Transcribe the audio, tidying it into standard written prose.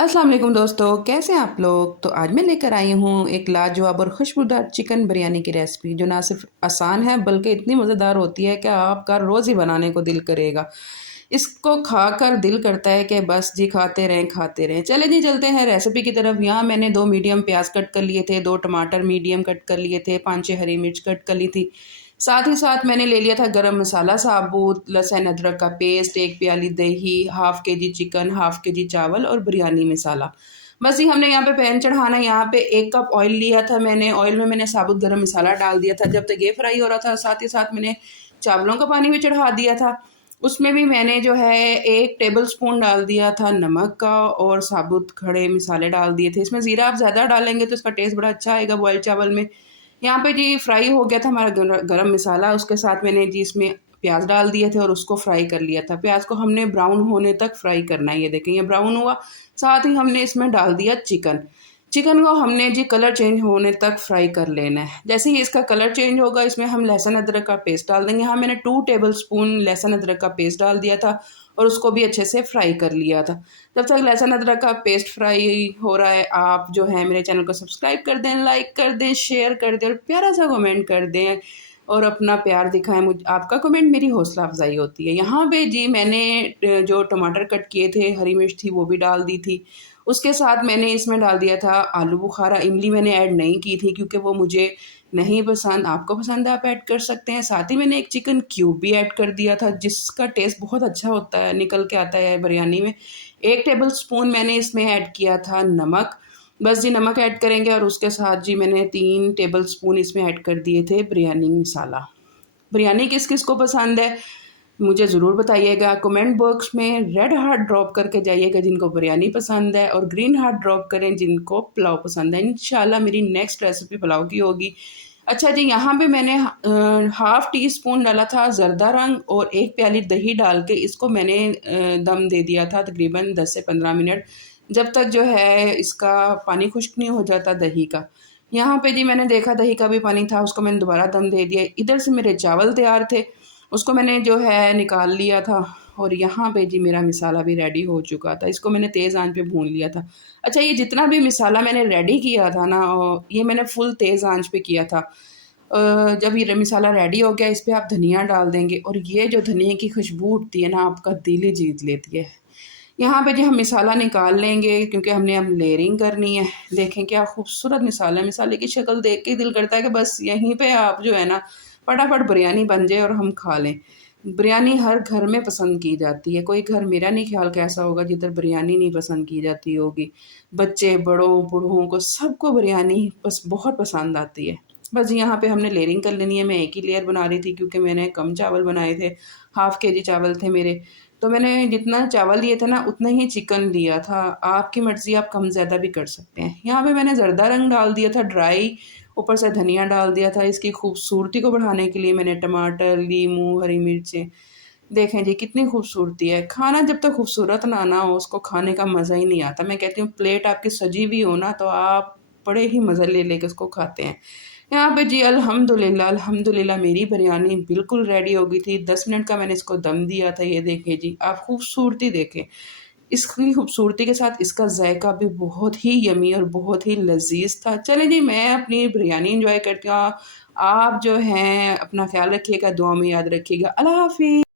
अस्सलाम वालेकुम दोस्तों, कैसे हैं आप लोग। तो आज मैं लेकर आई हूँ एक लाजवाब और खुशबूदार चिकन बिरयानी की रेसिपी जो ना सिर्फ आसान है बल्कि इतनी मज़ेदार होती है कि आपका रोज़ ही बनाने को दिल करेगा। इसको खाकर दिल करता है कि बस जी खाते रहें खाते रहें। चले जी चलते हैं रेसिपी की तरफ। यहाँ मैंने 2 मीडियम प्याज कट कर लिए थे, 2 टमाटर मीडियम कट कर लिए थे, 5-6 हरी मिर्च कट कर ली थी। साथ ही साथ मैंने ले लिया था गरम मसाला साबुत, लहसुन अदरक का पेस्ट, 1 प्याली दही, half KG chicken, half KG चावल और बिरयानी मसाला। बस ये हमने यहाँ पे पैन चढ़ाना है। यहाँ पे 1 कप ऑयल लिया था मैंने। ऑयल में मैंने साबुत गरम मसाला डाल दिया था। जब तक ये फ्राई हो रहा था, साथ ही साथ मैंने चावलों का पानी भी चढ़ा दिया था। उसमें भी मैंने जो है 1 टेबल स्पून डाल दिया था नमक का और साबुत खड़े मसाले डाल दिए थे। इसमें ज़ीरा आप ज़्यादा डालेंगे तो इसका टेस्ट बड़ा अच्छा आएगा बॉइल्ड चावल में। यहाँ पे जी फ्राई हो गया था हमारा गरम मसाला। उसके साथ मैंने जी इसमें प्याज डाल दिए थे और उसको फ्राई कर लिया था। प्याज को हमने ब्राउन होने तक फ्राई करना है। ये देखें ये ब्राउन हुआ। साथ ही हमने इसमें डाल दिया चिकन। चिकन को हमने जी कलर चेंज होने तक फ्राई कर लेना है। जैसे ही इसका कलर चेंज होगा इसमें हम लहसुन अदरक का पेस्ट डाल देंगे। यहाँ मैंने 2 टेबल स्पून लहसुन अदरक का पेस्ट डाल दिया था और उसको भी अच्छे से फ्राई कर लिया था। जब तक लहसुन अदरक का पेस्ट फ्राई हो रहा है, आप जो है मेरे चैनल को सब्सक्राइब कर दें, लाइक कर दें, शेयर कर दें और प्यारा सा कमेंट कर दें और अपना प्यार दिखाएं। मुझ आपका कमेंट मेरी हौसला अफजाई होती है। यहाँ पे जी मैंने जो टमाटर कट किए थे, हरी मिर्च थी वो भी डाल दी थी। उसके साथ मैंने इसमें डाल दिया था आलू बुखारा। इमली मैंने ऐड नहीं की थी क्योंकि वो मुझे नहीं पसंद। आपको पसंद है आप ऐड कर सकते हैं। साथ ही मैंने एक चिकन क्यूब भी ऐड कर दिया था जिसका टेस्ट बहुत अच्छा होता है, निकल के आता है बिरयानी में। 1 टेबल स्पून मैंने इसमें ऐड किया था नमक। बस जी नमक ऐड करेंगे और उसके साथ जी मैंने 3 टेबल स्पून इसमें ऐड कर दिए थे बिरयानी मसाला। बिरयानी किस किस को पसंद है मुझे ज़रूर बताइएगा। कमेंट बॉक्स में रेड हार्ट ड्रॉप करके जाइएगा जिनको बिरयानी पसंद है और ग्रीन हार्ट ड्रॉप करें जिनको पुलाव पसंद है। इंशाल्लाह मेरी नेक्स्ट रेसिपी पुलाव की होगी। अच्छा जी, यहाँ पे मैंने हाफ़ टी स्पून डाला था ज़रदा रंग और 1 प्याली दही डाल के इसको मैंने दम दे दिया था तकरीबन 10 से 15 मिनट, जब तक जो है इसका पानी खुश्क नहीं हो जाता दही का। यहाँ पे जी मैंने देखा दही का भी पानी था, उसको मैंने दोबारा दम दे दिया। इधर से मेरे चावल तैयार थे, उसको मैंने जो है निकाल लिया था और यहाँ पे जी मेरा मसाला भी रेडी हो चुका था। इसको मैंने तेज़ आंच पे भून लिया था। अच्छा, ये जितना भी मसाला मैंने रेडी किया था ना ये मैंने फुल तेज़ आंच पे किया था। जब ये मसाला रेडी हो गया इस पे आप धनिया डाल देंगे और ये जो धनिया की खुशबू उठती है ना आपका दिल ही जीत लेती है। यहाँ पे जी हम मसाला निकाल लेंगे क्योंकि हमने अब लेयरिंग करनी है। देखें क्या खूबसूरत मसाला है। मसाले की शक्ल देख के दिल करता है कि बस यहीं पे आप जो है ना फटाफट बिरयानी बन जाए और हम खा लें। बिरयानी हर घर में पसंद की जाती है। कोई घर मेरा नहीं ख्याल कैसा होगा जिधर बिरयानी नहीं पसंद की जाती होगी। बच्चे, बड़ों, बूढ़ों को सबको बिरयानी बहुत पसंद आती है। बस यहाँ पे हमने लेयरिंग कर लेनी है। मैं एक ही लेयर बना रही थी क्योंकि मैंने कम चावल बनाए थे, हाफ़ केजी चावल थे मेरे। तो मैंने जितना चावल लिए थे ना उतना ही चिकन लिया था। आपकी मर्ज़ी, आप कम ज़्यादा भी कर सकते हैं। यहाँ पे मैंने ज़रदा रंग डाल दिया था ड्राई, ऊपर से धनिया डाल दिया था। इसकी खूबसूरती को बढ़ाने के लिए मैंने टमाटर, लीमू, हरी मिर्चें, देखें जी कितनी खूबसूरती है। खाना जब तक खूबसूरत ना हो उसको खाने का मज़ा ही नहीं आता। मैं कहती हूँ प्लेट आपकी सजी हुई हो ना तो आप बड़े ही मज़े ले लेके उसको खाते हैं। यहाँ पे जी अल्हम्दुलिल्लाह अल्हम्दुलिल्लाह मेरी बिरयानी बिल्कुल रेडी हो गई थी। 10 मिनट का मैंने इसको दम दिया था। ये देखें जी, आप खूबसूरती देखें। इसकी खूबसूरती के साथ इसका जायका भी बहुत ही यमी और बहुत ही लज़ीज़ था। चलें जी, मैं अपनी बिरयानी एंजॉय करती हूँ। आप जो हैं अपना ख़्याल रखिएगा, दुआ में याद रखिएगा। अल्लाह हाफ़िज़।